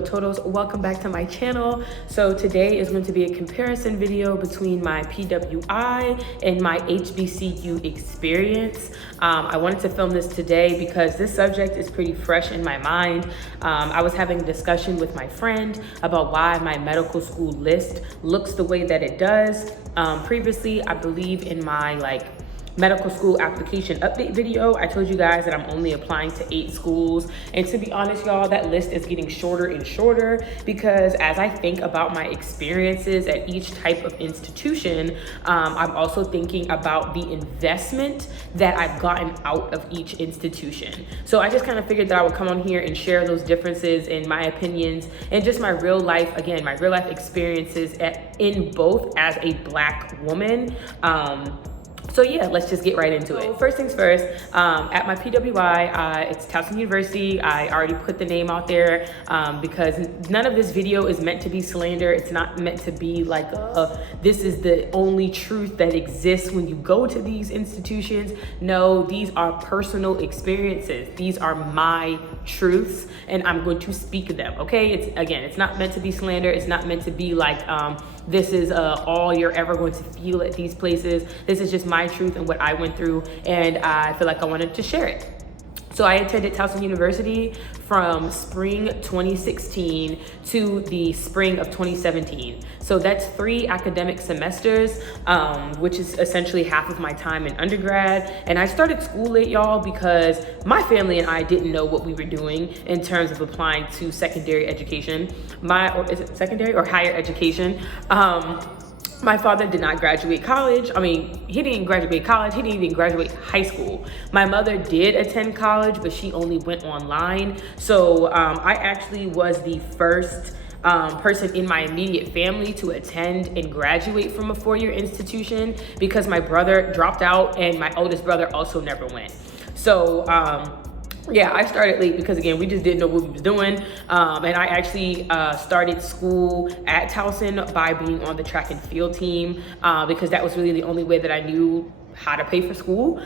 a todos, welcome back to my channel. So today is going to be a comparison video between my PWI and my HBCU experience. I wanted to film this today because this subject is pretty fresh in my mind. I was having a discussion with my friend about why my medical school list looks the way that it does. Previously, I believe in my medical school application update video, I told you guys that I'm only applying to 8 schools. And to be honest, y'all, that list is getting shorter and shorter because as I think about my experiences at each type of institution, I'm also thinking about the investment that I've gotten out of each institution. So I just kind of figured that I would come on here and share those differences in my opinions and just my real life, again, my real life experiences in both as a Black woman. So yeah, let's just get right into it. First things first, at my PWI, it's Towson University. I already put the name out there because none of this video is meant to be slander. It's not meant to be like, this is the only truth that exists when you go to these institutions. No, these are personal experiences. These are my truths and I'm going to speak them, okay? It's not meant to be slander. It's not meant to be like, this is all you're ever going to feel at these places. This is just my truth and what I went through, and I feel like I wanted to share it. So I attended Towson University from spring 2016 to the spring of 2017. So that's 3 academic semesters, which is essentially half of my time in undergrad. And I started school late, y'all, because my family and I didn't know what we were doing in terms of applying to secondary education. Is it secondary or higher education? My father did not graduate college. I mean, he didn't graduate college. He didn't even graduate high school. My mother did attend college, but she only went online. So I actually was the first person in my immediate family to attend and graduate from a 4-year institution because my brother dropped out and my oldest brother also never went. So, yeah, I started late because, again, we just didn't know what we was doing. And I actually started school at Towson by being on the track and field team because that was really the only way that I knew how to pay for school.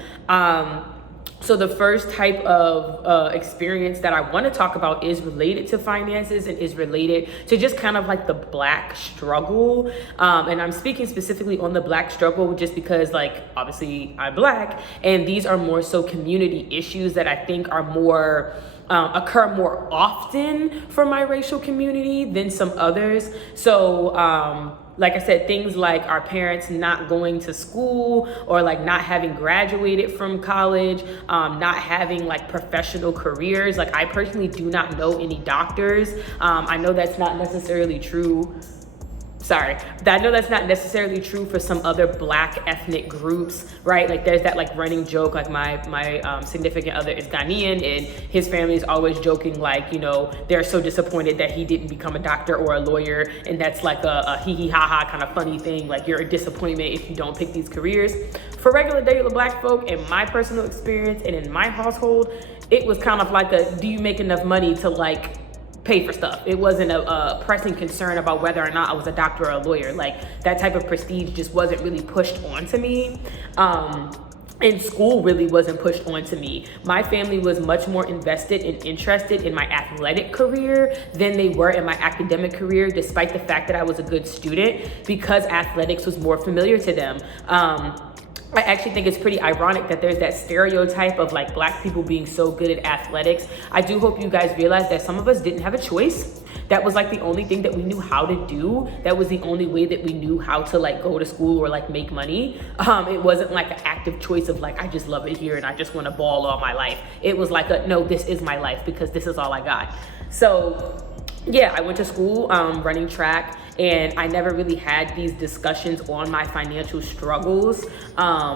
So the first type of experience that I want to talk about is related to finances and is related to just kind of like the Black struggle. And I'm speaking specifically on the Black struggle just because, obviously I'm Black, and these are more so community issues that I think are more occur more often for my racial community than some others. So like I said, things like our parents not going to school or not having graduated from college, not having professional careers. I personally do not know any doctors. I know that's not necessarily true. I know that's not necessarily true for some other Black ethnic groups, right? There's that running joke, my significant other is Ghanaian and his family is always joking they're so disappointed that he didn't become a doctor or a lawyer, and that's a hee hee ha ha kind of funny thing, you're a disappointment if you don't pick these careers. For regular Black folk, in my personal experience and in my household, it was kind of do you make enough money to pay for stuff? It wasn't a pressing concern about whether or not I was a doctor or a lawyer. That type of prestige just wasn't really pushed onto me. And school really wasn't pushed onto me. My family was much more invested and interested in my athletic career than they were in my academic career, despite the fact that I was a good student, because athletics was more familiar to them. I actually think it's pretty ironic that there's that stereotype of Black people being so good at athletics. I do hope you guys realize that some of us didn't have a choice. That was the only thing that we knew how to do. That was the only way that we knew how to go to school or make money. It wasn't an active choice of I just love it here and I just want to ball all my life. It was no, this is my life because this is all I got. So yeah, I went to school running track, and I never really had these discussions on my financial struggles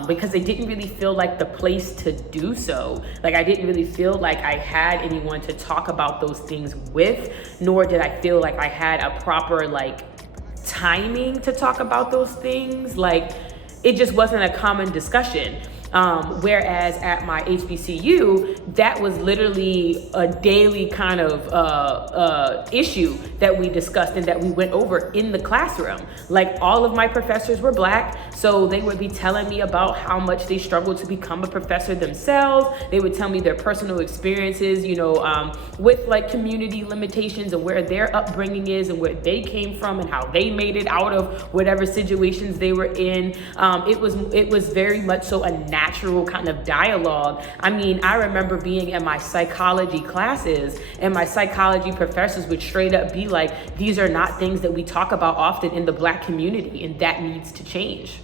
because it didn't really feel like the place to do so. I didn't really feel like I had anyone to talk about those things with, nor did I feel like I had a proper timing to talk about those things. It just wasn't a common discussion. Whereas at my HBCU, that was literally a daily kind of issue that we discussed and that we went over in the classroom. Like, all of my professors were Black, so they would be telling me about how much they struggled to become a professor themselves. They would tell me their personal experiences, with like community limitations and where their upbringing is and where they came from and how they made it out of whatever situations they were in. It was very much so a natural kind of dialogue. I mean, I remember being in my psychology classes and my psychology professors would straight up be like, these are not things that we talk about often in the Black community, and that needs to change.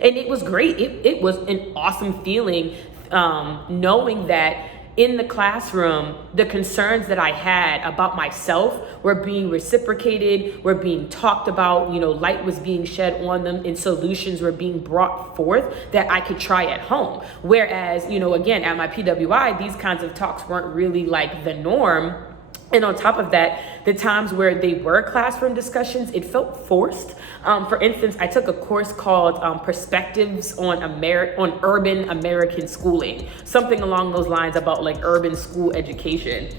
And it was great. It was an awesome feeling, knowing that in the classroom, the concerns that I had about myself were being reciprocated, were being talked about, light was being shed on them, and solutions were being brought forth that I could try at home. Whereas, again, at my PWI, these kinds of talks weren't really like the norm. And on top of that, the times where they were classroom discussions, it felt forced. For instance, I took a course called Perspectives on Urban American Schooling, something along those lines about like urban school education.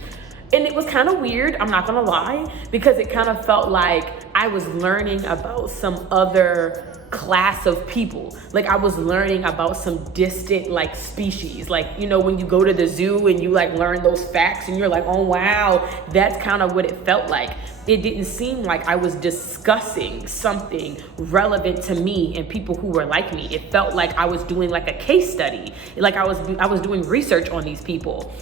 And it was kind of weird, I'm not gonna lie, because it kind of felt like I was learning about some other class of people. Like, I was learning about some distant like species. Like, when you go to the zoo and you like learn those facts and you're like, oh wow, that's kind of what it felt like. It didn't seem like I was discussing something relevant to me and people who were like me. It felt like I was doing like a case study. Like I was doing research on these people.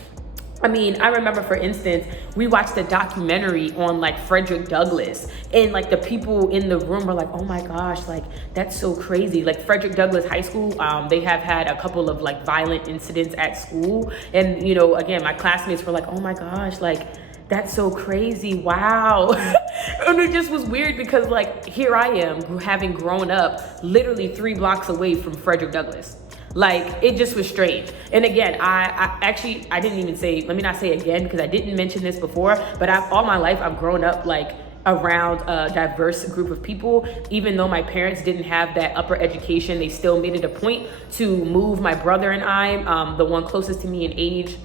I mean, I remember, for instance, we watched a documentary on like Frederick Douglass, and like the people in the room were like, oh my gosh, like that's so crazy. Like Frederick Douglass High School, they have had a couple of like violent incidents at school. And, again, my classmates were like, oh my gosh, like that's so crazy, wow. And it just was weird because like here I am having grown up literally 3 blocks away from Frederick Douglass. Like, it just was strange. And again, I didn't even say, let me not say again, because I didn't mention this before, but all my life I've grown up like around a diverse group of people. Even though my parents didn't have that upper education, they still made it a point to move my brother and I, the one closest to me in age,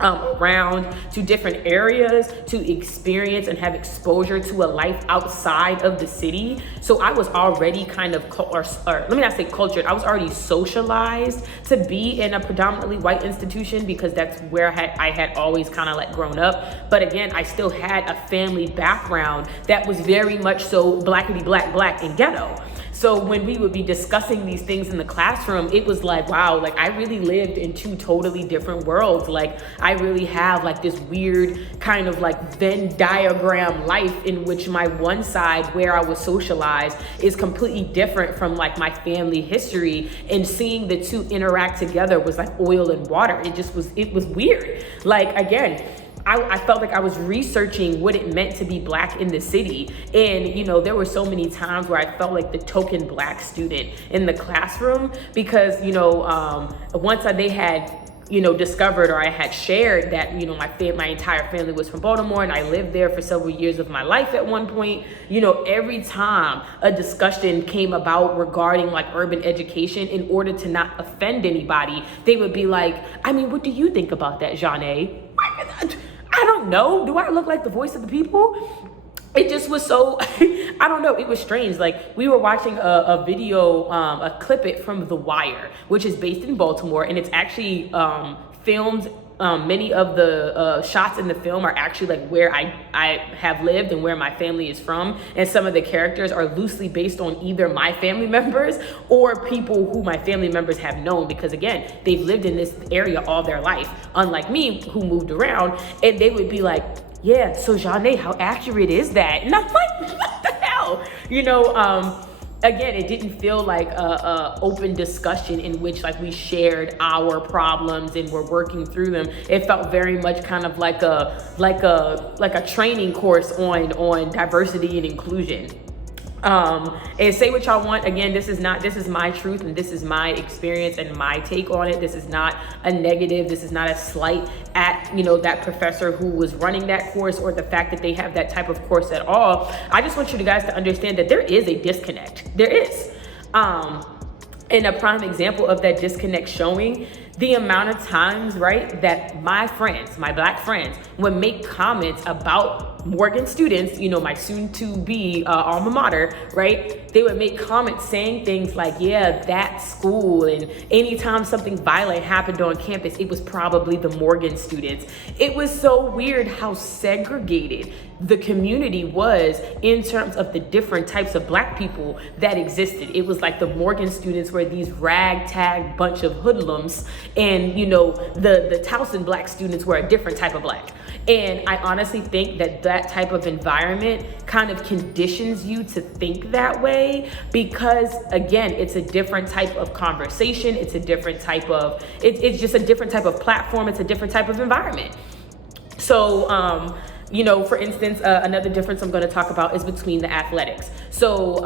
around to different areas to experience and have exposure to a life outside of the city. So I was already kind of, or let me not say cultured, I was already socialized to be in a predominantly white institution because that's where I had always kind of like grown up. But again, I still had a family background that was very much so blackity black and ghetto. So when we would be discussing these things in the classroom, it was like, wow, like I really lived in 2 totally different worlds. Like I really have like this weird kind of like Venn diagram life in which my one side where I was socialized is completely different from like my family history, and seeing the 2 interact together was like oil and water. It was weird. Like, again, I felt like I was researching what it meant to be Black in the city. And, there were so many times where I felt like the token Black student in the classroom because, once they had, discovered, or I had shared that, my entire family was from Baltimore and I lived there for several years of my life at one point, every time a discussion came about regarding like urban education, in order to not offend anybody, they would be like, I mean, what do you think about that, Janae? I don't know. Do I look like the voice of the people? It just was so, I don't know, it was strange. Like, we were watching a video, a clip it from The Wire, which is based in Baltimore, and it's actually filmed. Many of the shots in the film are actually like where I have lived and where my family is from. And some of the characters are loosely based on either my family members or people who my family members have known, because again, they've lived in this area all their life, unlike me who moved around. And they would be like, yeah, so Janae, how accurate is that? And I'm like, what the hell? Again, it didn't feel like a open discussion in which like we shared our problems and were working through them. It felt very much kind of like a training course on diversity and inclusion. And say what y'all want. Again, this is my truth and this is my experience and my take on it. This is not a negative. This is not a slight at, that professor who was running that course or the fact that they have that type of course at all. I just want you guys to understand that there is a disconnect. There is. And a prime example of that disconnect showing the amount of times, right, that my friends, my Black friends, would make comments about Morgan students, my soon to be alma mater, right? They would make comments saying things like, yeah, that school, and anytime something violent happened on campus, it was probably the Morgan students. It was so weird how segregated the community was in terms of the different types of Black people that existed. It was like the Morgan students were these ragtag bunch of hoodlums, and the Towson Black students were a different type of Black. And I honestly think that type of environment kind of conditions you to think that way, because again, it's a different type of conversation. It's a different type of, it's just a different type of platform. It's a different type of environment. So, for instance, another difference I'm going to talk about is between the athletics. So,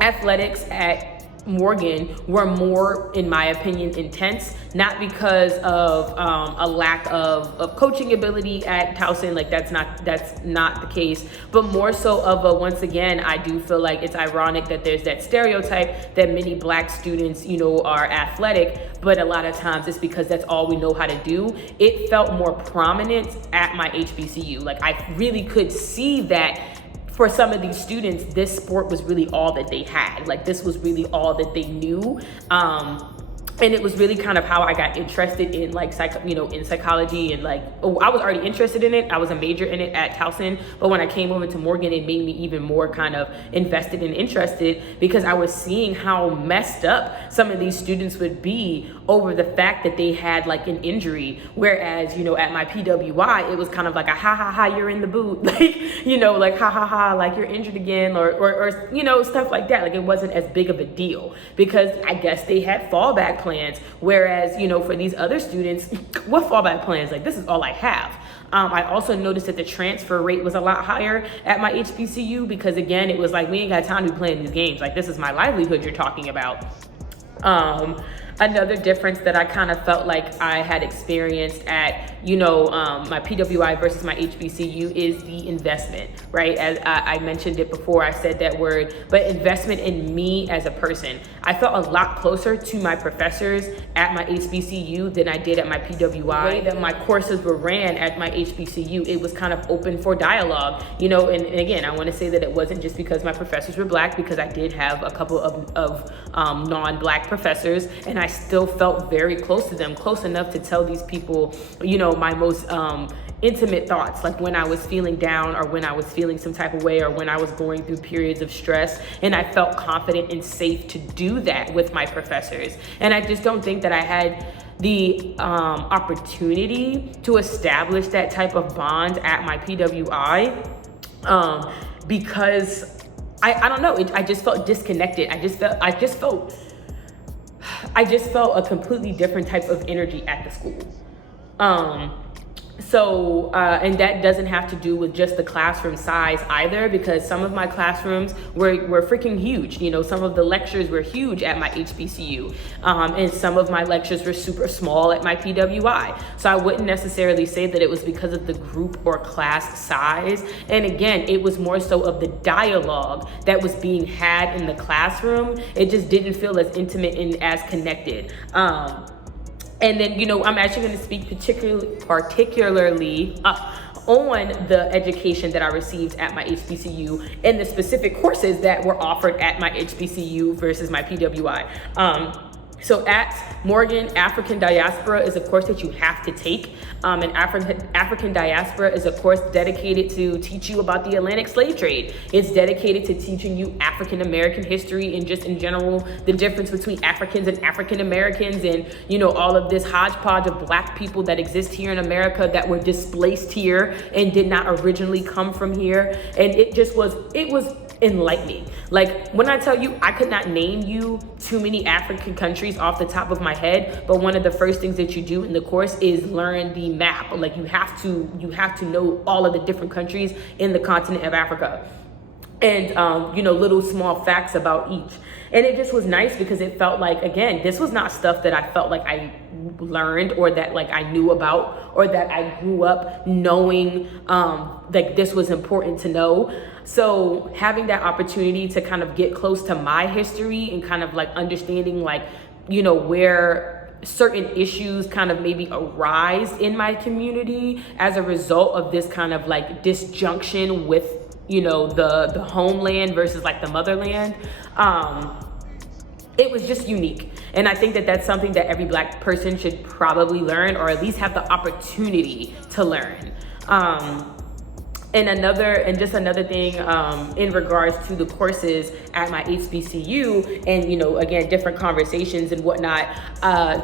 athletics at Morgan were more, in my opinion, intense, not because of a lack of coaching ability at Towson, like that's not the case, but more so of once again, I do feel like it's ironic that there's that stereotype that many Black students, are athletic, but a lot of times it's because that's all we know how to do. It felt more prominent at my HBCU. Like I really could see that for some of these students, this sport was really all that they had. Like this was really all that they knew. And it was really kind of how I got interested in like in psychology, and I was already interested in it. I was a major in it at Towson, but when I came over to Morgan, it made me even more kind of invested and interested, because I was seeing how messed up some of these students would be over the fact that they had like an injury. Whereas, at my PWI, it was kind of like a ha ha ha, you're in the boot, like ha ha ha, like you're injured again, or stuff like that. Like it wasn't as big of a deal, because I guess they had fallback plans. Whereas, for these other students, what fallback plans? Like, this is all I have. I also noticed that the transfer rate was a lot higher at my HBCU, because again, it was like, we ain't got time to be playing these games. Like, this is my livelihood you're talking about. Another difference that I kind of felt like I had experienced at, my PWI versus my HBCU is the investment, right? As I mentioned it before, I said that word, but investment in me as a person. I felt a lot closer to my professors at my HBCU than I did at my PWI. The way that my courses were ran at my HBCU, it was kind of open for dialogue, and again, I want to say that it wasn't just because my professors were Black, because I did have a couple of non-Black professors, and I still felt very close to them, close enough to tell these people, my most intimate thoughts, like when I was feeling down, or when I was feeling some type of way, or when I was going through periods of stress, and I felt confident and safe to do that with my professors. And I just don't think that I had the opportunity to establish that type of bond at my PWI, because I don't know, I just felt disconnected. I just felt a completely different type of energy at the school. And that doesn't have to do with just the classroom size either, because some of my classrooms were freaking huge. Some of the lectures were huge at my HBCU, and some of my lectures were super small at my PWI. So I wouldn't necessarily say that it was because of the group or class size. And again, it was more so of the dialogue that was being had in the classroom. It just didn't feel as intimate and as connected. And then, I'm actually going to speak particularly on the education that I received at my HBCU and the specific courses that were offered at my HBCU versus my PWI. So at Morgan, African Diaspora is a course that you have to take. And African Diaspora is a course dedicated to teach you about the Atlantic slave trade. It's dedicated to teaching you African American history and just in general, the difference between Africans and African Americans, and, all of this hodgepodge of Black people that exist here in America that were displaced here and did not originally come from here. And it was enlightening. Like, when I tell you, I could not name you too many African countries off the top of my head, but one of the first things that you do in the course is learn the map. Like, you have to know all of the different countries in the continent of Africa, and little small facts about each. And it just was nice because it felt like, again, this was not stuff that I felt like I learned or that like I knew about or that I grew up knowing, like this was important to know. So having that opportunity to kind of get close to my history and kind of like understanding like, where certain issues kind of maybe arise in my community as a result of this kind of like disjunction with, the homeland versus like the motherland. It was just unique. And I think that that's something that every Black person should probably learn, or at least have the opportunity to learn. And just another thing in regards to the courses at my HBCU, and again, different conversations and whatnot,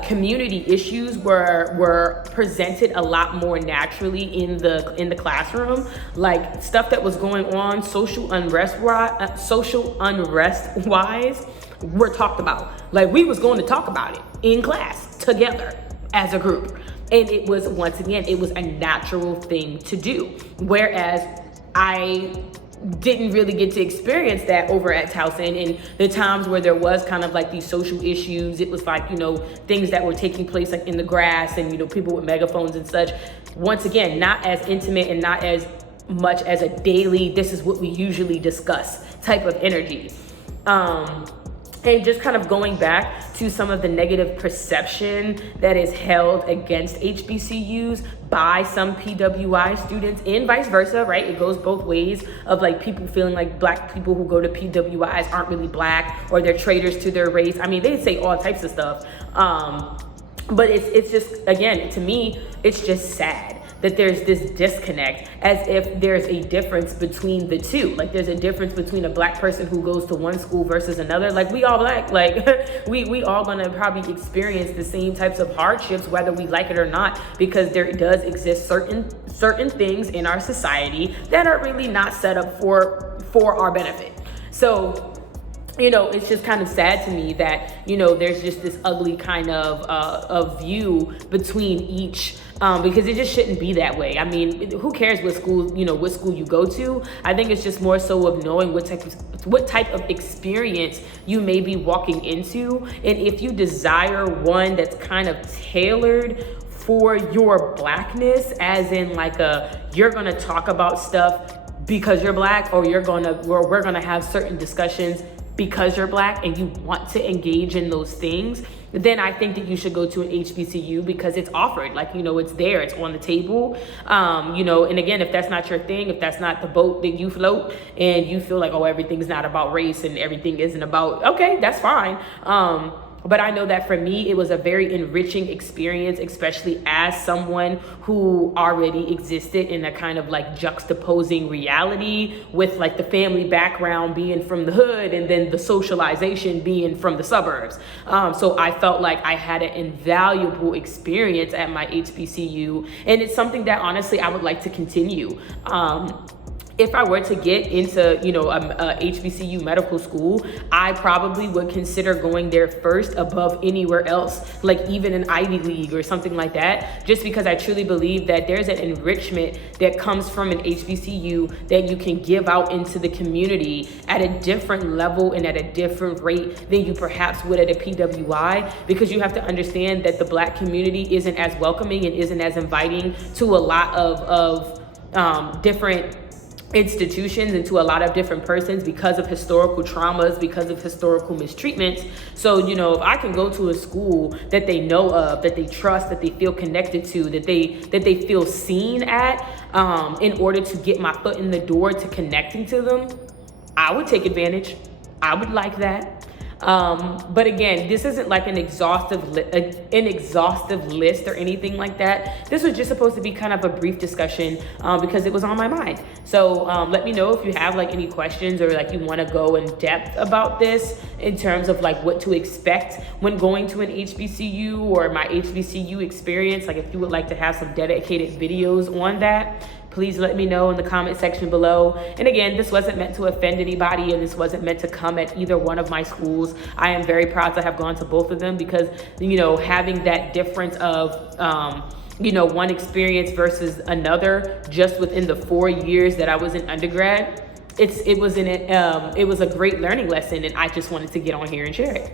community issues were presented a lot more naturally in the classroom, like stuff that was going on social unrest wise were talked about. Like we was going to talk about it in class together as a group. And it was, once again, it was a natural thing to do. Whereas I didn't really get to experience that over at Towson. And the times where there was kind of like these social issues, it was like, things that were taking place like in the grass and, people with megaphones and such. Once again, not as intimate and not as much as a daily, this is what we usually discuss type of energy. And just kind of going back to some of the negative perception that is held against HBCUs by some PWI students and vice versa, right? It goes both ways of like people feeling like Black people who go to PWIs aren't really Black, or they're traitors to their race. I mean, they say all types of stuff. But it's just, again, to me, it's just sad that there's this disconnect, as if there's a difference between the two. Like there's a difference between a Black person who goes to one school versus another. Like we all Black, like we all gonna probably experience the same types of hardships, whether we like it or not, because there does exist certain things in our society that are really not set up for our benefit. So, it's just kind of sad to me that, there's just this ugly kind of view between each, because it just shouldn't be that way. I mean, who cares what school you go to? I think it's just more so of knowing what type of experience you may be walking into. And if you desire one that's kind of tailored for your Blackness, as in like you're gonna talk about stuff because you're Black, or we're gonna have certain discussions because you're Black and you want to engage in those things, then I think that you should go to an HBCU because it's offered. Like, it's there, it's on the table. And again, if that's not your thing, if that's not the boat that you float, and you feel like, everything's not about race and everything isn't about, okay, that's fine. But I know that for me, it was a very enriching experience, especially as someone who already existed in a kind of like juxtaposing reality with like the family background being from the hood and then the socialization being from the suburbs. So I felt like I had an invaluable experience at my HBCU, and it's something that honestly I would like to continue. If I were to get into, a HBCU medical school, I probably would consider going there first above anywhere else, like even an Ivy League or something like that, just because I truly believe that there's an enrichment that comes from an HBCU that you can give out into the community at a different level and at a different rate than you perhaps would at a PWI, because you have to understand that the Black community isn't as welcoming and isn't as inviting to a lot of different institutions and to a lot of different persons because of historical traumas, because of historical mistreatments. So, if I can go to a school that they know of, that they trust, that they feel connected to, that they feel seen at, in order to get my foot in the door to connecting to them, I would take advantage. I would like that. But again, this isn't like an exhaustive list or anything like that. This was just supposed to be kind of a brief discussion, because it was on my mind. So let me know if you have like any questions, or like you want to go in depth about this in terms of like what to expect when going to an HBCU, or my HBCU experience. Like if you would like to have some dedicated videos on that, please let me know in the comment section below. And again, this wasn't meant to offend anybody, and this wasn't meant to come at either one of my schools. I am very proud to have gone to both of them, because, having that difference of, one experience versus another just within the 4 years that I was in undergrad, it was a great learning lesson, and I just wanted to get on here and share it.